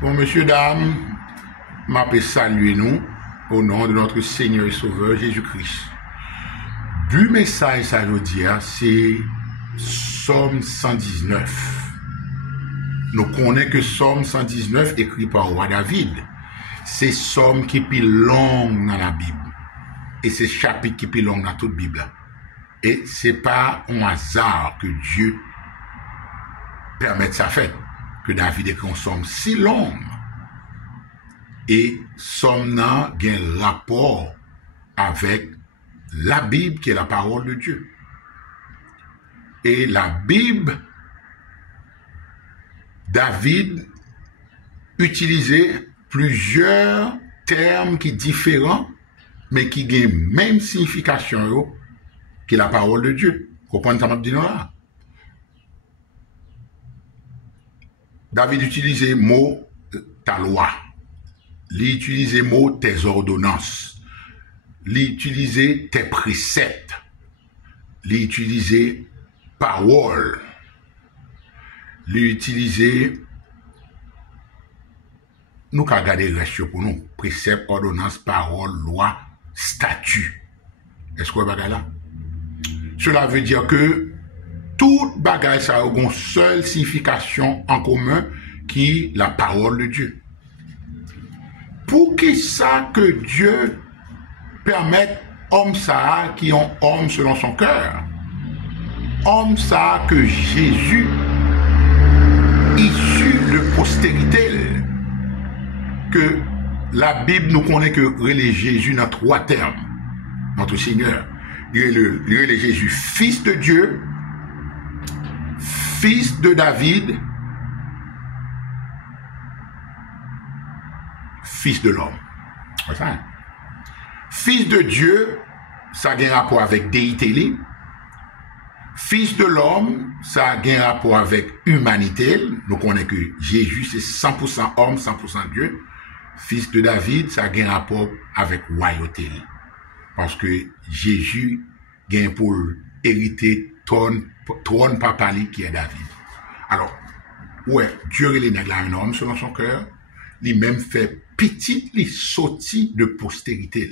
Bon, messieurs, dames, m'appelle saluer nous au nom de notre Seigneur et Sauveur Jésus-Christ. Du message, ça veut dire, c'est Somme 119. Nous connaissons que Somme 119 écrit par roi David. C'est Somme qui est plus long dans la Bible. Et c'est chapitre qui est plus long dans toute la Bible. Et c'est pas un hasard que Dieu permette ça fait. Que David écrit une somme si longue. Et somme n'a un rapport avec la Bible qui est la parole de Dieu. Et la Bible, David utilisait plusieurs termes qui sont différents, mais qui ont la même signification que la parole de Dieu. Vous comprenez ce que je dis là? David utilisait le mot ta loi. Il utilisait le mot tes ordonnances. Il utilisait tes préceptes. Il utilisait parole. Il utilisait. Nous qu'à garder le reste pour nous. Préceptes, ordonnances, parole, loi, statut. Est-ce que vous avez là? Cela veut dire que tout bagage ça a une seule signification en commun qui est la parole de Dieu. Pour qui ça que Dieu permette homme ça qui ont homme selon son cœur, homme ça que Jésus issu de postérité, que la Bible nous connaît que relève Jésus dans trois termes, notre Seigneur, il est Jésus fils de Dieu, fils de David, fils de l'homme. C'est ça. Fils de Dieu, ça a un rapport avec déité. Fils de l'homme, ça a un rapport avec humanité. Nous connaissons que Jésus, c'est 100% homme, 100% Dieu. Fils de David, ça a un rapport avec royauté. Parce que Jésus a pour hériter trône papali qui est David. Alors, ouais, Dieu il est un homme selon son cœur, il même fait petit, il sorti de postérité.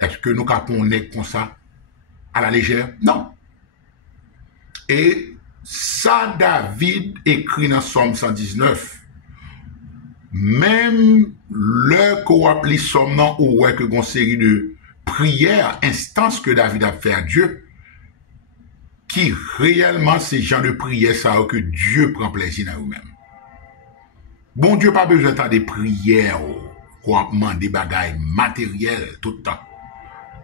Est-ce que nous capons comme ça à la légère? Non. Et ça, David écrit dans Somme 119. Même le qu'on appelle Somme non ou ouais que une série de prières, instances que David a fait à Dieu, qui réellement ces gens de prière ça que Dieu prend plaisir dans eux-mêmes. Bon Dieu pas besoin de des prières quoi demander bagailles matérielles tout le temps.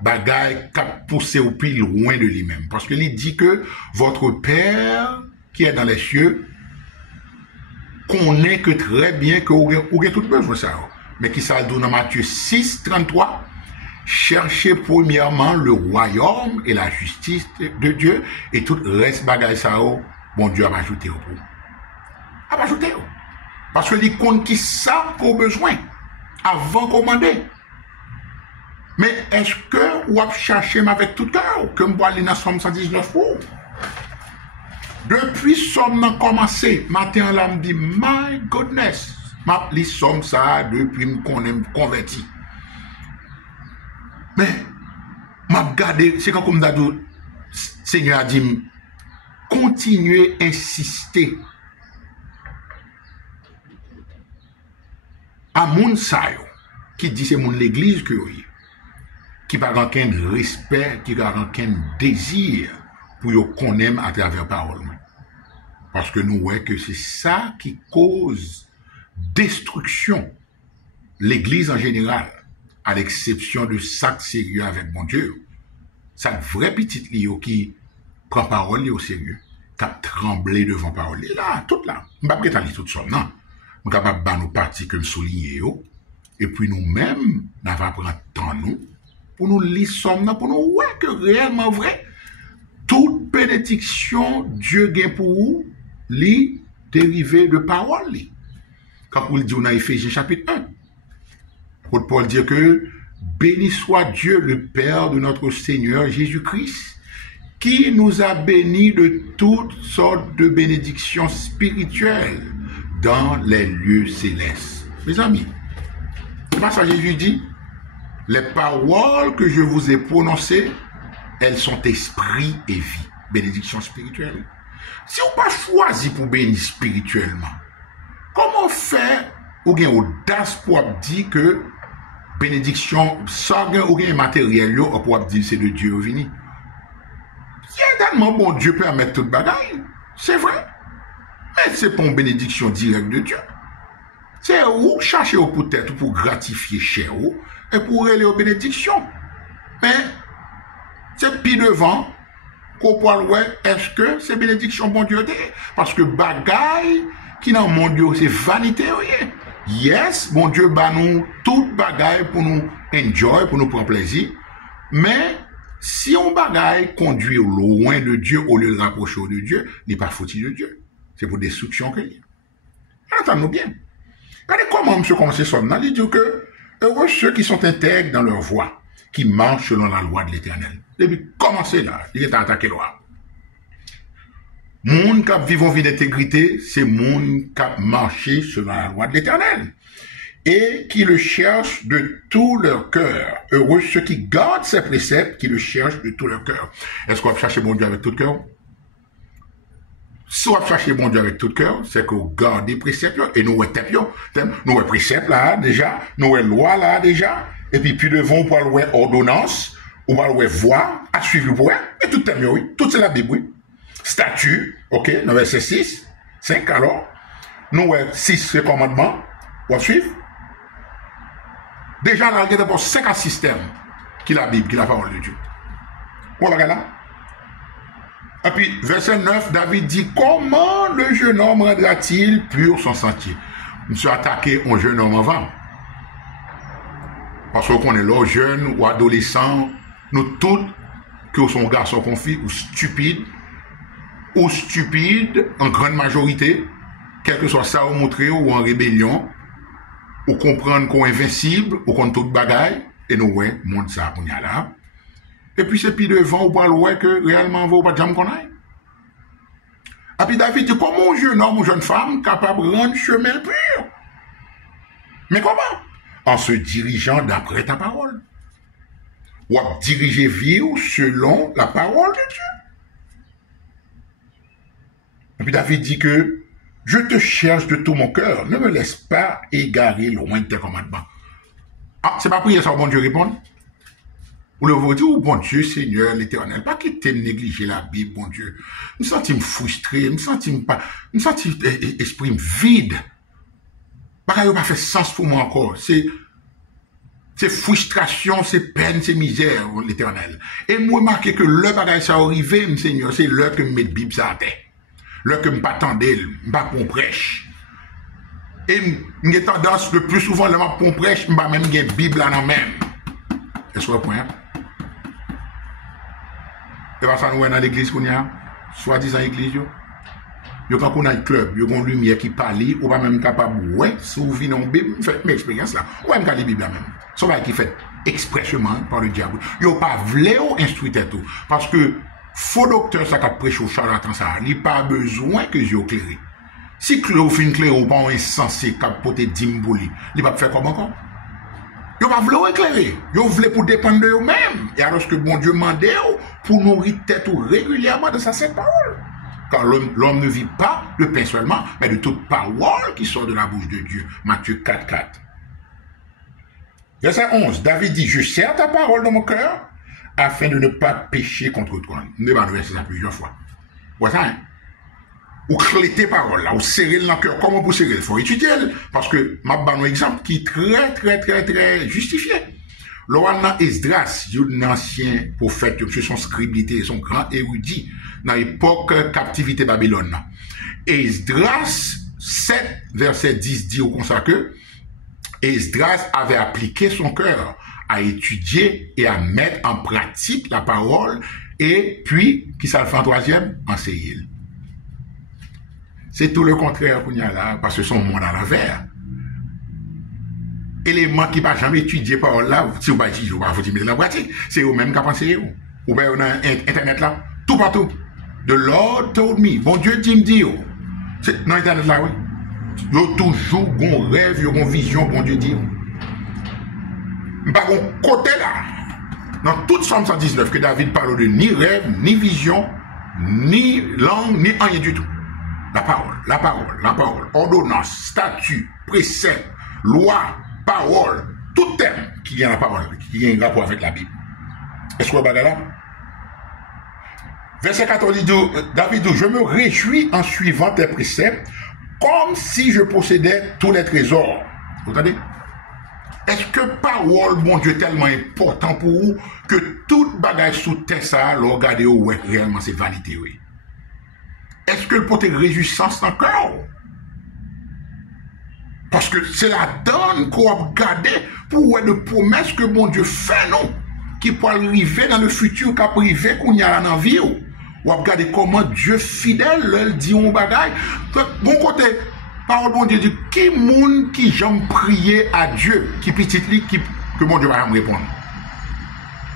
Bagailles qui poussé au plus loin de lui-même parce que il dit que votre Père qui est dans les cieux connaît que très bien que vous avez tout besoin ça. Mais qui ça donne dans Matthieu 6 33. Cherchez premièrement le royaume et la justice de Dieu et tout le reste bagaille ça, bon Dieu va ajouter au pour. A ajouter. Parce que les comptes qui savent qu'on a besoin avant de commander. Mais est-ce que vous cherchez avec tout cœur que vous allez dans Somme 119 pour? Depuis Somme a commencé, matin là me dit my goodness, m'a li Somme ça depuis me converti. Mais, m'a regardé, c'est comme le Seigneur a dit, continuez à insister. À mon sayo, qui dit c'est mon l'église que oui, qui n'a aucun respect, qui n'a aucun désir pour qu'on aime à travers la parole. Parce que nous voyons que c'est ça qui cause destruction, l'église en général. À l'exception de ça sérieux avec mon Dieu. Ça vrai petit lion qui prend parole au sérieux, qui a tremblé devant parole. Là, tout là. Je ne vais pas tout ça, non. Je vais pas nous parties que nous soulignons. Et puis nous-mêmes, nous allons prendre temps nous, pour nous lire somme, pour nous voir que réellement vrai, toute bénédiction Dieu gagne pour vous, les dérivés de parole. Quand vous le dites dans Éphésiens chapitre 1. Paul dit que béni soit Dieu le Père de notre Seigneur Jésus-Christ, qui nous a bénis de toutes sortes de bénédictions spirituelles dans les lieux célestes. mes amis. C'est pas ça Jésus dit. Les paroles que je vous ai prononcées, elles sont esprit et vie. Bénédiction spirituelle. Si on pas choisi pour bénir spirituellement, comment faire ou bien audace pour dire que bénédiction, ça ou bien matériel, ou pour dire c'est de Dieu vini. Certainement, bon Dieu permet toute bagaille. C'est vrai. Mais c'est pas une bénédiction directe de Dieu. C'est où chercher peut-être pour gratifier chez vous et pour aller aux bénédictions. Mais c'est pis devant qu'on parle, ouais, est-ce que c'est bénédiction bon Dieu? Parce que bagaille qui dans mon Dieu, c'est vanité, oui. Yes, bon Dieu bat nous toute bagaille pour nous enjoy, pour nous prendre plaisir. Mais si on bagaille conduit loin de Dieu au lieu de rapprocher de Dieu, n'est pas foutu de Dieu. C'est pour destruction qu'il y a. Entendons bien. Regardez comment M. commence son nom. Il dit que heureux ceux qui sont intègres dans leur voie, qui marchent selon la loi de l'Éternel. Depuis commencer là, il est attaqué loi. Moun qui vivent vie d'intégrité, c'est moun qui marché selon la loi de l'Éternel. Et qui le cherchent de tout leur cœur. Heureux ceux qui gardent ses préceptes, qui le cherchent de tout leur cœur. Est-ce qu'on va chercher bon Dieu avec tout cœur? Si on va chercher bon Dieu avec tout cœur, c'est qu'on garde des préceptes, et nous avons préceptes là déjà, nous avons loi là déjà, et puis devant, on va avoir ordonnance, on va avoir voie, à suivre pour et tout est mieux, oui. Tout c'est la Bible, oui. Statut, ok, nous verset 6, 5 alors, nous avons 6 commandements, on va suivre. Déjà, là, il y a d'abord 5 systèmes qui la Bible, qui la parole de Dieu. On va là. Et puis, verset 9, David dit, comment le jeune homme rendra-t-il pur son sentier? Je me suis attaqué un jeune homme avant. Parce qu'on est là, jeune ou adolescent, nous tous, que sont garçons confis ou stupides, en grande majorité, quel que soit ça ou montré ou en rébellion, ou comprendre qu'on est invincible, ou qu'on tout bagaille, et nous, ouais, montre ça, on y a là. Et puis c'est puis devant, ou pas ouais que réellement, vous pas jamais qu'on aille. Et puis David dit, comment un jeune homme ou jeune femme capable de rendre chemin pur? Mais comment? En se dirigeant d'après ta parole. Ou à diriger vie selon la parole de Dieu. Et puis David dit que je te cherche de tout mon cœur, ne me laisse pas égarer loin de tes commandements. Ah, c'est pas prier ça, bon Dieu répond. Ou le vous dire, oh, bon Dieu, Seigneur, l'Éternel, pas qu'il t'aime négliger la Bible, bon Dieu. Je me sens frustré, je me sens esprit vide. Pas pas fait sens pour moi encore. C'est frustration, c'est peine, c'est misère, l'Éternel. Et moi, remarquez que le bagage ça arrivé, Seigneur, c'est l'heure que je mets Bible ça à terre. L'heure que je m'attendais, je pas pour prêche. Et j'ai tendance, le plus souvent, le pour prêche, je même une Bible là dans même. Est-ce que vous point? Et pas ça nous dans l'église qu'on y a, soi-disant église, yo quand on a un club, yo une lumière qui parle, ou pas même capable, ouais, si vous venez en Bible, faites mes expériences là, ou même quand les Bibles même. C'est ça qui fait expressément par le diable. Yo pas vle ou instruire tout. Parce que, faux docteur, ça qui prêche au charlatan, ça, il pas besoin que je éclaire. Si Cléo fin clair ou pas insensé, qui pote dimboli, il va faire comme encore? Yo pas vle éclairer. Yo vle pour dépendre de eux-mêmes. Et alors que bon Dieu mande pour nourrir tête régulièrement de sa sainte parole. Car l'homme ne vit pas de pain seulement, mais de toute parole qui sort de la bouche de Dieu. Matthieu 4, 4. Verset 11. David dit, je serre ta parole dans mon cœur, afin de ne pas pécher contre toi. Nous avons verset ça plusieurs fois. Voilà, hein? Ou clé tes paroles là, ou serrer dans le cœur. Comment vous serrer? Il faut étudier. Parce que, ma donne un exemple qui est très justifié. Loana Esdras, un ancien prophète, c'est son scribité, son grand érudit, dans l'époque captivité Babylone. Esdras 7, verset 10 dit au consacré que Esdras avait appliqué son cœur à étudier et à mettre en pratique la parole, et puis, qui ça le fait en troisième? Enseigner. C'est tout le contraire qu'on y a là, parce que son monde à l'envers. Élément qui va jamais étudier par là, si vous ne étudiez pas, vous mettez la pratique. C'est eux-mêmes qui pensez. Ou bien on a Internet là, tout partout. The Lord told me. Bon Dieu dit me dit. C'est dans Internet là, oui. Ils ont toujours un rêve, ils ont une vision, bon Dieu dit. Par contre, côté là, dans toute Somme 119, que David parle de ni rêve, ni vision, ni langue, ni rien du tout. La parole, ordonnance, statut, précepte, loi, parole, tout thème qui vient la parole, qui a un rapport avec la Bible. Est-ce que vous avez là? Verset 14 dit, David dit, je me réjouis en suivant tes préceptes, comme si je possédais tous les trésors. Vous entendez? Est-ce que parole, bon Dieu, tellement important pour vous que toute bagage sous terre, ça, le regarder, ouais, réellement, c'est vanité, oui. Est-ce que le pot est réjouissance encore? Parce que c'est la donne qu'on va garder pour voir de promesses que bon Dieu fait, non? Qui peut arriver dans le futur, qui peut arriver qu'on y a dans la vie. On va regarder comment Dieu fidèle, il dit on bagaille. Bon côté, parole bon Dieu dit, qui moun qui j'aime prier à Dieu, qui petit li, que bon Dieu va me répondre.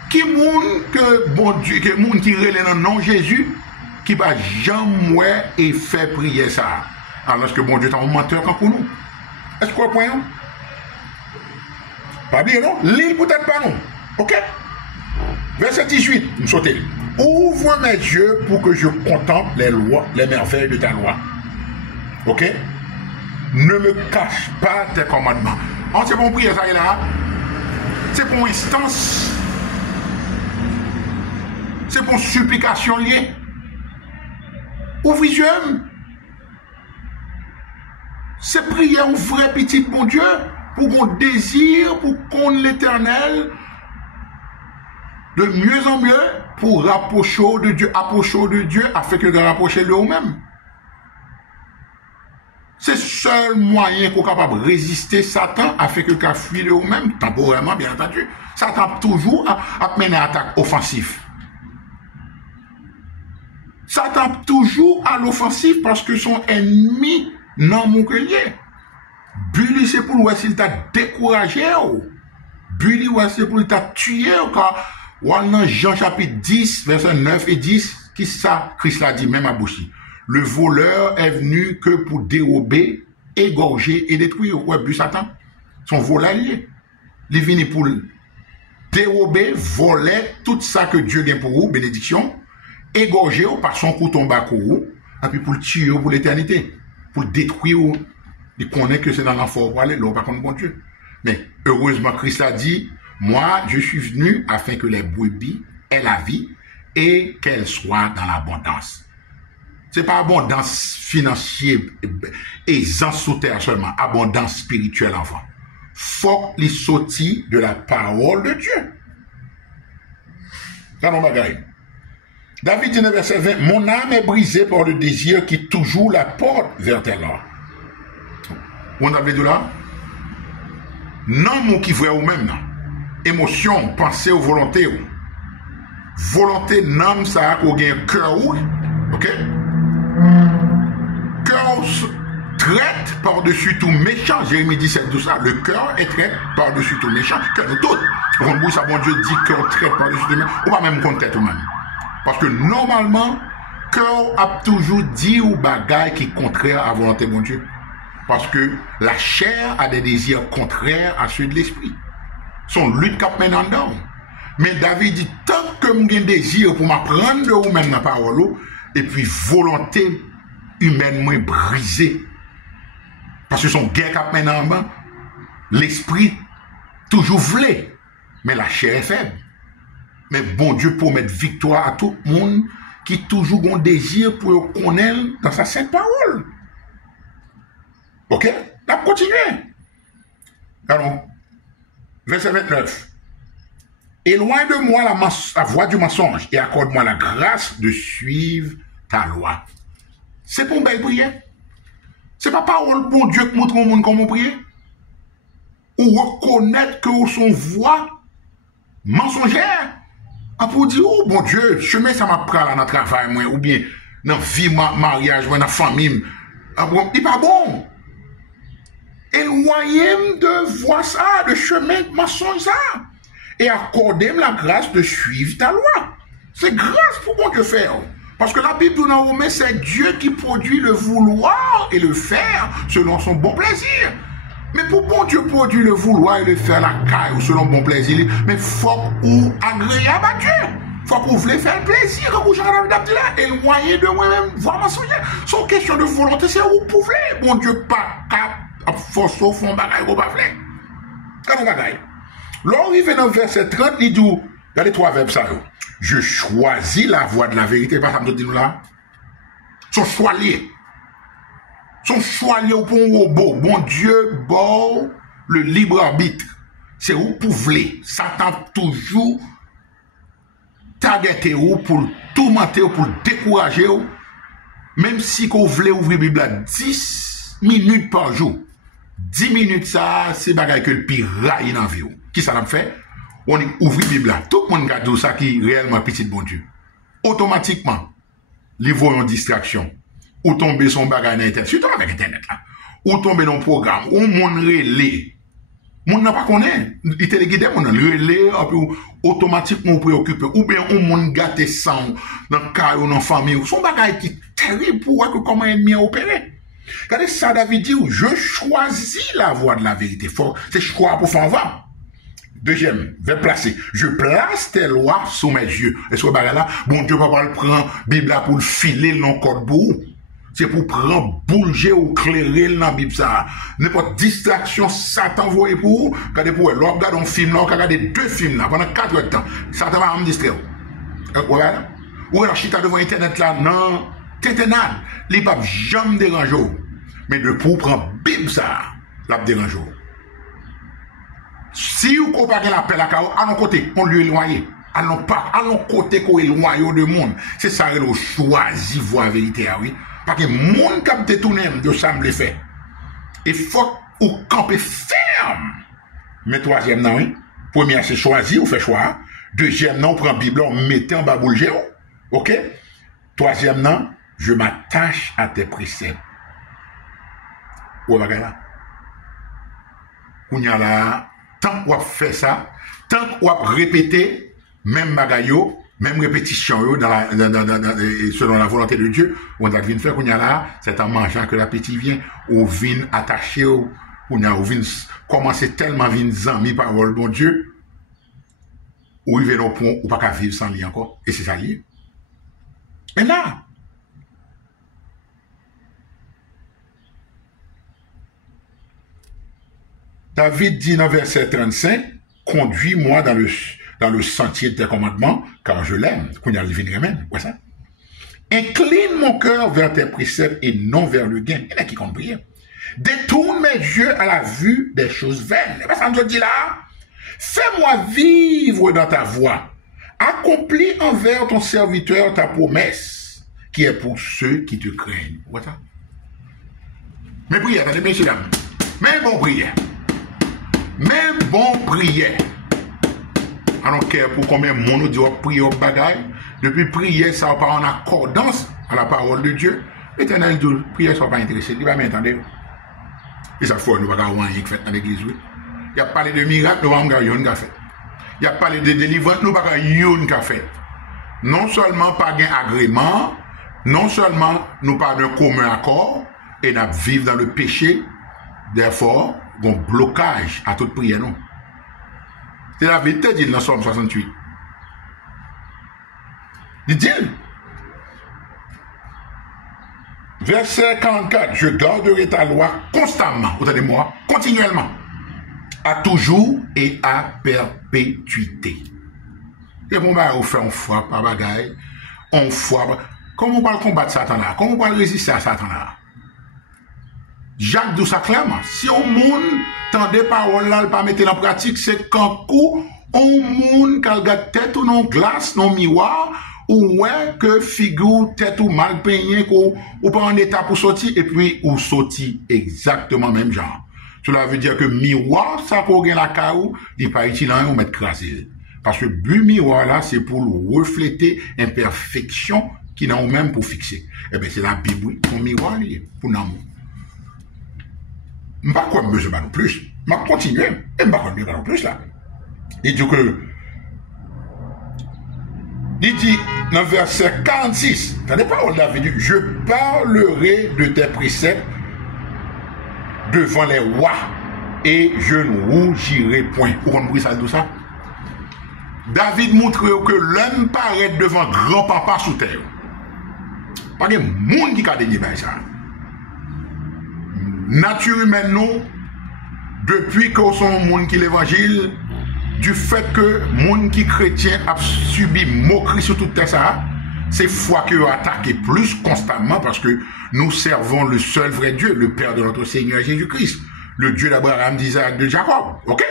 Qui moun que bon Dieu, que moun qui relève dans le nom Jésus, qui va jamais et faire prier ça. Alors que bon Dieu est un menteur quand pour nous. Est-ce qu'on point non? Pas bien, non? L'île peut-être pas non. Ok? Verset 18, nous sautons. Ouvre mes yeux pour que je contemple les lois, les merveilles de ta loi. Ok? Ne me cache pas tes commandements. On s'est bon prier ça et là. C'est pour instance. C'est pour supplication liée. Ouvre les yeux. C'est prier un vrai petit bon Dieu pour qu'on désire, pour qu'on l'Éternel de mieux en mieux pour rapprocher de Dieu afin que de rapprocher de nous-mêmes. C'est le seul moyen qu'on est capable de résister Satan afin que qu'on fuit de nous-mêmes, temporairement bien entendu. Satan toujours à mener à attaque offensive. Satan toujours à l'offensive parce que son ennemi non mon collier. Bully c'est pour voir s'il t'a découragé. Bully c'est pour t'a tué car dans Jean chapitre 10 verset 9 et 10 qui ça Christ l'a dit même à Bouchy. Le voleur est venu que pour dérober, égorger et détruire. Ouais, but Satan. Son voleur, il est venu pour dérober, voler tout ça que Dieu gagne pour vous, bénédiction, égorger par son coup tomber à vous, et puis pour le tuer pour l'éternité, pour le détruire. Il connaît que c'est dans l'enfer pour aller, là, par contre, bon Dieu. Mais heureusement, Christ a dit, moi, je suis venu afin que les brebis aient la vie et qu'elles soient dans l'abondance. C'est pas abondance financière, aisance sous terre seulement, abondance spirituelle, enfant. Faut les sortir de la parole de Dieu. Ça, non, bagaille. David dit, verset 20, mon âme est brisée par le désir qui toujours la porte vers tes lois. On a dit là? Non, mon qui voit ou même, non. Émotion, pensée ou volonté. Ou. Volonté, non, ça a qu'on gagne cœur, ok? Cœur traite par-dessus tout méchant. Jérémie 17, tout ça. Le cœur est traite par-dessus tout méchant. Cœur tout. Quand ça, bon Dieu dit cœur traite par-dessus tout méchant. Ou pas même contre tête ou même. Parce que normalement, cœur a toujours dit ou bagaille qui est contraire à la volonté de bon Dieu. Parce que la chair a des désirs contraires à ceux de l'esprit. Son lutte cap mène en dedans. Mais David dit, tant que j'ai un désir pour m'apprendre de vous même la parole, et puis volonté humaine brisée. Parce que son guerre cap mène en bas, l'esprit toujours voulait, mais la chair est faible. Mais bon Dieu pour mettre victoire à tout le monde qui toujours a un désir pour connaître dans sa sainte parole. Ok? On va continuer. Alors, verset 29. Éloigne de moi la voix du mensonge et accorde-moi la grâce de suivre ta loi. C'est pour une belle prière. C'est pas parole bon Dieu qui montre au monde comment prier. Ou reconnaître que son voix mensongère. Pour dire, oh bon Dieu, chemin ça m'a pris dans le travail, moi, ou bien dans la vie, mariage, dans la famille. Il n'est pas bon. Éloignez-moi de voir ça, de chemin de mensonge ça. Et accordez-moi la grâce de suivre ta loi. C'est grâce pour bon Dieu faire. Parce que la Bible nous en Romains, c'est Dieu qui produit le vouloir et le faire selon son bon plaisir. Mais pour bon Dieu produire le vouloir et le faire la caille selon bon plaisir, mais faut ou agréable à Dieu. Faut que vous voulez faire plaisir, que vous j'arrive d'Abdillah, éloigné de moi-même, voir ma souillure. Son question de volonté, c'est où vous pouvez. Bon Dieu, pas cap, force au fond, bagaille, vous pas voulez. Quand on bagaille. L'arrivé dans le verset 30, il dit, il y a les trois verbes, ça, je choisis la voie de la vérité, pas ça me dit nous là. Son choix lié. Son choix lié au bon, bon Dieu, bon, le libre arbitre. C'est où vous pouvez. Satan toujours targeter ou pour tourmenter ou pour décourager ou, même si vous voulez ouvrir la Bible à 10 minutes par jour. 10 minutes ça, c'est bagaille que le pire raille dans la vie. Qui ça l'a fait? On ouvre la Bible là. Tout le monde garde ça qui est réellement petit bon Dieu. Automatiquement, les voix en distraction. Ou tomber son bagaille dans Internet. Surtout avec Internet là. Ou tomber dans un programme. Ou mon relais. Moun n'a pas connaît, il te guide mon relais, automatiquement préoccupé, ou bien on moun gâté sang dans le cas ou dans la famille, son bagage qui est terrible pour voir comment ennemi a opéré. Regardez ça, David dit, je choisis la voie de la vérité. C'est choix pour faire voir. Deuxième, verbe placé. Je place tes lois sous mes yeux. Est-ce que bagage là, bon Dieu va pas le prendre, Bible là pour le filer dans le code pour c'est pour prendre, bouger ou clairer dans la Bible ça. N'importe distraction, Satan voit pour vous. Regardez pour vous, regarde un film là, regardez deux films là, pendant 4 heures de temps. Satan va me distraire. Voilà. Ou alors, chita devant Internet là, non, téténade. Il ne peut jamais déranger. Mais de pour prendre Bible ça, la dérange. Si vous comparez l'appel à nos côtés, on lui éloigné. À nos côtés, qu'on éloigne de monde. C'est ça, il choisi voir vérité, oui. Parce que monde qui a détourné de ça me le fait. Il faut ou camper ferme. Mais troisième, non, oui. Premier, c'est choisir ou faire choix. Deuxième, non, on prend la Bible, on met en bas boule géo. OK? Troisième, non, je m'attache à tes préceptes. Où est-ce là? On y a là, tant qu'on fait ça, tant qu'on répéter, même bagayo, même répétition, selon la volonté de Dieu, on a vu faire qu'on y a là, c'est en mangeant que l'appétit vient, ou vin attaché, ou vin commencer tellement vin zami parole, bon Dieu, ou il vient au point, ou pas qu'à vivre sans lui encore, et c'est ça lié. Et là, David dit dans verset 35, conduis-moi dans le sentier de tes commandements, car je l'aime. Qu'on y a le même, quoi ça? Incline mon cœur vers tes préceptes et non vers le gain. Il y en a qui comprennent. Détourne mes yeux à la vue des choses vaines. Et ça me dit là, fais-moi vivre dans ta voie. Accomplis envers ton serviteur ta promesse, qui est pour ceux qui te craignent. Quoi ça? Mais prière, attendez, messieurs, dames. Mais bon prière. Même bon prière. Alors pour combien de monde dit prier au bagaille, depuis prier ça pas en accordance à la parole de Dieu, l'Éternel dit prière soit pas intéressé, il va m'entendre. Et ça faut nous pas avoir rien fait dans l'église. Il y a parlé de miracles, nous pas rien qu'a fait. Il y a parlé de délivrance, nous pas rien qu'a fait. Non seulement pas gain agrément, non seulement nous pas d'un commun accord et nous vivons dans le péché, therefore un blocage à toute prière, non. C'est la vérité, dit dans Somme 68. Il dit, verset 44, je garderai ta loi constamment, vous de moi, continuellement, à toujours et à perpétuité. Et bon, on fait, on frappe à bagaille, on frappe. Comment on va combattre Satan là? Comment on va résister à Satan là? Jacques dit ça clairement. Si on monde tend des paroles là, pas mettre en pratique, c'est quand coup, on monde qui a tête ou non glace, non miroir, ou ouais que figure tête ou mal peigné, ou pas en état pour sortir, et puis ou sortir exactement même genre. Cela veut dire que miroir, ça pour gagner la caou, il n'est pas utile à mettre crasé. Parce que le but miroir là, c'est pour refléter imperfection qui n'a même pour fixer. Eh bien, c'est la Bible, son miroir, pour nous. Je ne sais pas quoi me besoin de plus. Je vais continuer. Et je ne sais pas quoi me besoin de plus là. Et du coup, Il dit dans le verset 46, dans les paroles de David, je parlerai de tes préceptes devant les rois et je ne rougirai point. Vous comprenez ça, tout ça? David montre que l'homme paraît devant grand-papa sous terre. Pas de monde qui a dénié ça. Nature humaine, nous, depuis qu'on sont monde qui l'évangile, du fait que monde qui chrétien a subi moquerie sur toute terre, ça, c'est foi que attaqué plus constamment parce que nous servons le seul vrai Dieu, le Père de notre Seigneur Jésus-Christ, le Dieu d'Abraham, d'Isaac, de Jacob. Ok?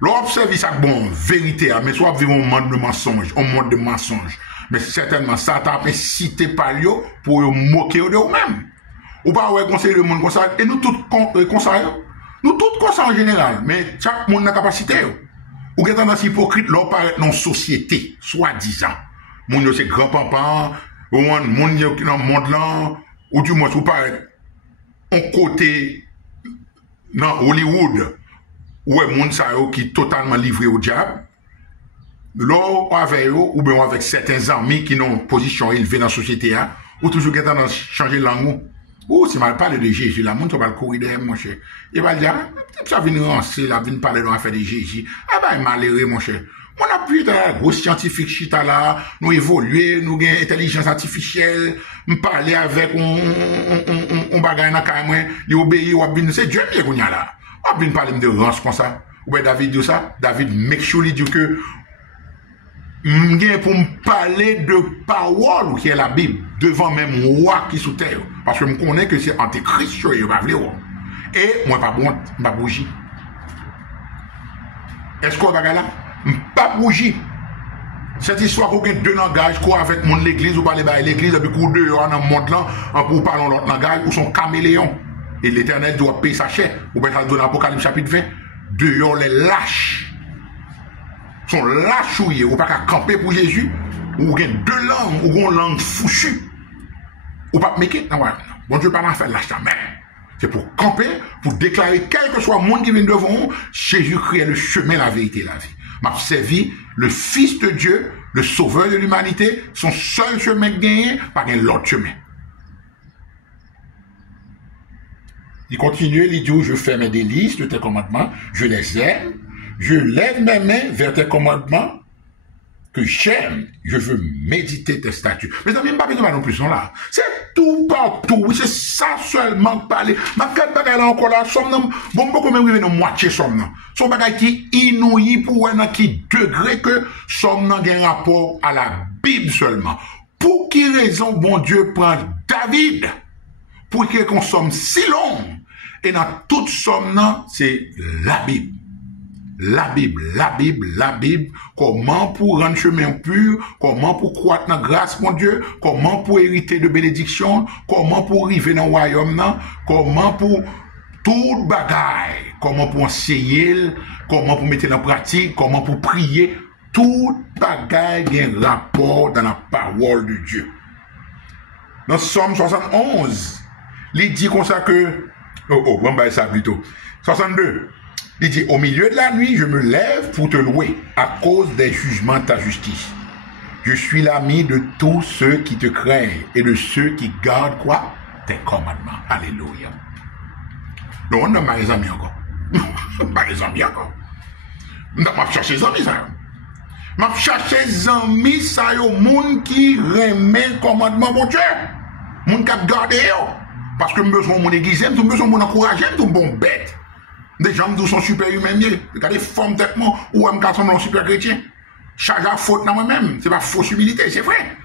L'observer ça bon, vérité, mais soit vivre un monde de mensonges, un monde de mensonges. Mais certainement, ça t'a cité par lui pour moquer de vous-même. Ou pas, ouais, conseiller le monde comme ça, et nous tous conseillers. Nous tous conseillers en général, mais chaque monde a la capacité. Ou bien tendance hypocrite, l'on paraît dans la société, soi-disant. Moun c'est grand-papa, ou moun qui dans le monde là, ou du moins, vous paraît, on côté, dans Hollywood, ouais, moun sa yo qui totalement livré au diable. Là, avec eux, ou bien avec certains amis qui ont une position élevée dans la société, ou toujours qui tendance changer de langue. Ou c'est mal parler de Jésus, la moun va le courir derrière, mon cher. Il va dire, ça vient rancer, là, vient parler de l'affaire de Jésus. Ah ben, malheureux, mon cher. On a plus de gros scientifique chita là, nous évoluer, nous gagnons intelligence artificielle, nous parler avec on bagaille dans la moi, il obéit, ou bien, c'est Dieu qui est là. On bien parler de rance comme ça. Ou bien David dit ça, David make sure il dit que, pour me parler de parole qui est la Bible devant même roi qui sous terre parce que je connais que c'est antéchrist et pas vrai et moi pas bon pas bougie est-ce qu'on va là pas bougie cette histoire qu'on a deux langages quoi avec mon l'église ou parler à l'église depuis coup deux dans le monde là pour parler l'autre langage ou son caméléon et l'Éternel doit payer sa chair ou bien ça donne Apocalypse chapitre 20 dehors les lâches sont lâchouillés, ou pas qu'à camper pour Jésus, ou bien deux langues, ou une langue fouchue, ou pas make it, non, bon Dieu pas faire lâcher mais c'est pour camper, pour déclarer quel que soit le monde qui vient devant nous, Jésus-Christ est le chemin, la vérité, la vie. M'a servi le Fils de Dieu, le Sauveur de l'humanité, son seul chemin gagné, pas l'autre chemin. Il continue, il dit, je fais mes délices de tes commandements, je les aime, je lève mes mains vers tes commandements que j'aime. Je veux méditer tes statuts. Mais ça, même pas besoin non plus, là. C'est tout partout. Oui, c'est ça seulement parler. Ma quatre bagaille là encore là, somme, bon, beaucoup même nous moitié somme. Son bagaille qui inouïe pour un qui degré que somme n'a un rapport à la Bible seulement. Pour qui raison, bon Dieu prend David pour qu'il consomme si long. Et dans toute somme, c'est la Bible. La Bible, la Bible, la Bible, comment pour rendre chemin pur, comment pour croître dans la grâce, mon Dieu, comment pour hériter de bénédiction, comment pour arriver dans le royaume, comment pour toute bagaille, comment pour enseigner, comment pour mettre en pratique, comment pour prier, toute bagaille a un rapport dans la parole de Dieu. Dans Somme 71, il dit comme ça que, on va ça plutôt, 62, il dit, au milieu de la nuit, je me lève pour te louer à cause des jugements de ta justice. Je suis l'ami de tous ceux qui te craignent et de ceux qui gardent quoi? Tes commandements. Alléluia. Non, on n'a pas les amis encore. Pas les amis encore. On va chercher les amis, ça. On va chercher les amis, ça, au monde qui remet le commandement, mon Dieu. Monde qui a gardé, parce que je besoin de mon église, je besoin de mon encourager, je bon bête. Des gens qui sont super humains, regardez, forme tellement, ou un garçon super chrétien. Charge à faute dans moi-même, c'est pas fausse humilité, c'est vrai.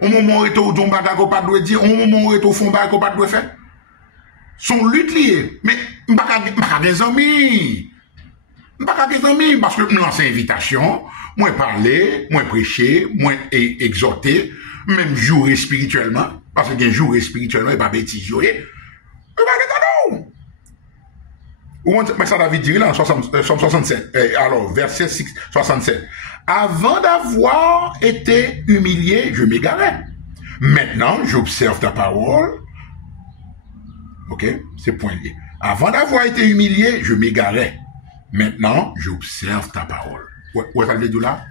Au moment où on est au bagage qu'on pas doit dire, au moment où on est au fond bagage qu'on pas doit faire. Sont lutte liées, mais pas des amis. Pas des amis, parce que nous lançons invitation, moi parler, moi prêcher, moi exhorter, même jouer spirituellement, parce que jouer spirituellement, et pas bêtise jouer. Mais ça David dit là en Somme 67, alors verset 67. Avant d'avoir été humilié, je m'égarais. Maintenant, j'observe ta parole. Ok, c'est point lié. Avant d'avoir été humilié, je m'égarais. Maintenant, j'observe ta parole. Ouais, ça veut dire là?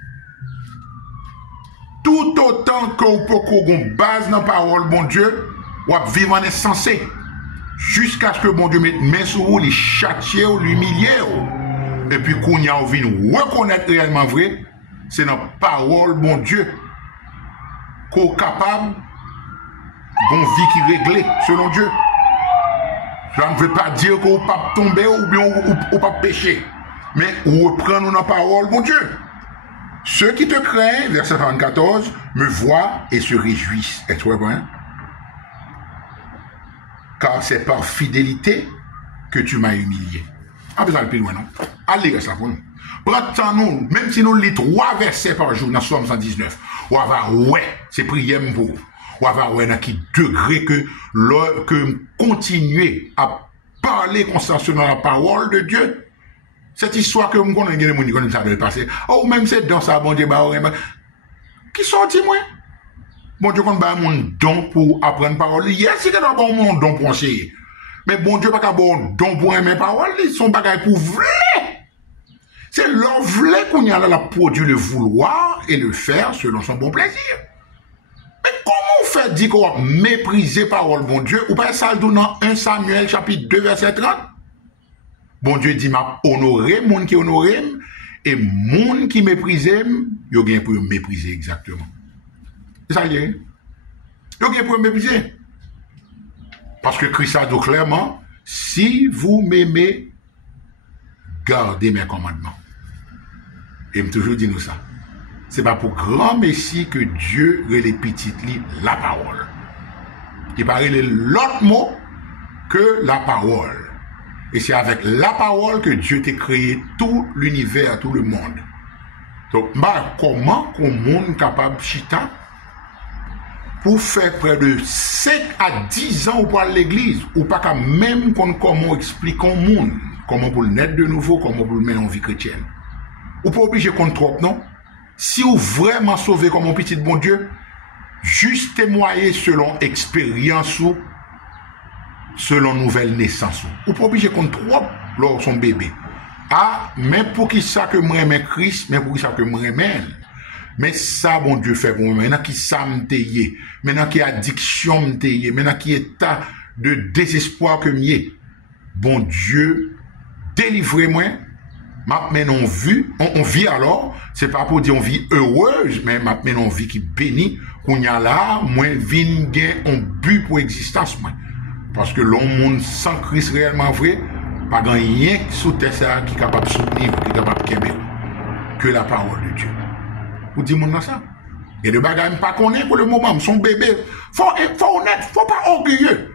tout autant que vous pouvez avoir une base dans la parole, bon Dieu, vous vivre en insensé. Jusqu'à ce que bon Dieu mette main sur vous, les châtier ou l'humilier. Et puis, quand vous avez reconnaître réellement vrai, c'est dans la parole, bon Dieu, qu'on est capable d'une vie qui est réglée, selon Dieu. Je ne veux pas dire qu'on ne peut pas tomber ou bien on ne pas pécher. Mais on reprend dans la parole, bon Dieu. Ceux qui te craignent, verset 34, me voient et se réjouissent. Est-ce que hein? Car c'est par fidélité que tu m'as humilié. Ah, besoin de plus loin, non? Allez, ça pour nous. Prends nous, même si nous lisons 3 versets par jour dans Somme 119, on va voir, ouais, c'est prière pour vous. On va voir, ouais, dans quel degré que continuer à parler constamment dans la parole de Dieu. Cette histoire que nous connaissons, les gens qui savent passer. Oh, même c'est dans ça, bon Dieu, qui sorti, moi? Bon Dieu, qu'on a mon don pour apprendre parole. Yes, c'est qu'il y a mon don pour enseigner. Mais bon Dieu, pas qu'à bon don pour aimer parole, ils sont bagailles pour vouloir. C'est leur vouloir qu'on y a là, la produit le vouloir et le faire selon son bon plaisir. Mais comment on fait dire qu'on va mépriser parole, bon Dieu, ou pas ça le dans 1 Samuel chapitre 2 verset 30? Bon Dieu dit, m'a honoré, moun qui honoré, et moun qui méprise, yo gen pour mépriser exactement. C'est ça, yo gen pour mépriser. Parce que Christ a dit clairement, si vous m'aimez, gardez mes commandements. Et il me toujours dit nous ça. C'est pas pour grand Messie que Dieu les petites li la parole. Il paraît l'autre mot que la parole. Et c'est avec la parole que Dieu t'a créé tout l'univers, tout le monde. Donc, comment qu'on monde capable chita pour faire près de 5 à 10 ans pour aller à l'église, ou pas qu'à même comment expliquer au monde, comment pour le naître de nouveau, comment pour le mettre en vie chrétienne. Ou pas obligé qu'on trop, non? Si vous vraiment sauvé comme un petit bon Dieu, juste témoigner selon expérience ou selon nouvelle naissance. Ou pas obligé qu'on trop lors son bébé. Ah, mais pour qui ça que moi aime Christ, mais pour qui ça que moi aime elle. Mais ça, bon Dieu fait pour moi. Maintenant qui ça me taille, maintenant qui addiction me taille, maintenant qui état de désespoir que m'y. Bon Dieu, délivrez-moi. Maintenant on vit alors, c'est pas pour dire on vit heureuse, mais maintenant on vit qui bénit, qu'on y a là, moi vin gain un but pour existence, moi. Parce que l'homme sans Christ réellement vrai, pas grand rien sous terre ça qui est capable de soutenir, qui est capable de kembe, que la parole de Dieu. Vous dites moi ça? Et de bagages pas connaître pour le moment, son bébé, faut honnête, faut pas orgueilleux.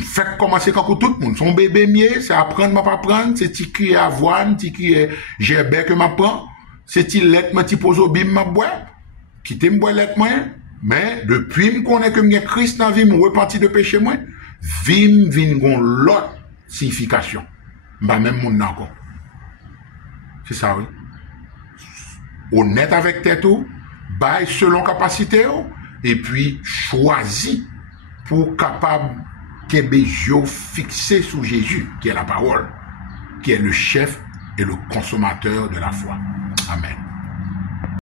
Fait commencer quand tout le monde, son bébé mieux, c'est apprendre, m'a pas apprendre, c'est tirer avoine, tirer gerber que m'apprend, c'est tirer lettre, m'a pose au bim m'a boire, quitter m'boire lettre moi, mais depuis me connaît que m'y Christ dans vie, me repenti de péché moi, vim gon l'autre signification. Bah même mon encore. C'est ça oui. Honnête avec tête ou, bail selon capacité ou, et puis choisi pour capable qu'un fixé sous Jésus, qui est la parole, qui est le chef et le consommateur de la foi. Amen.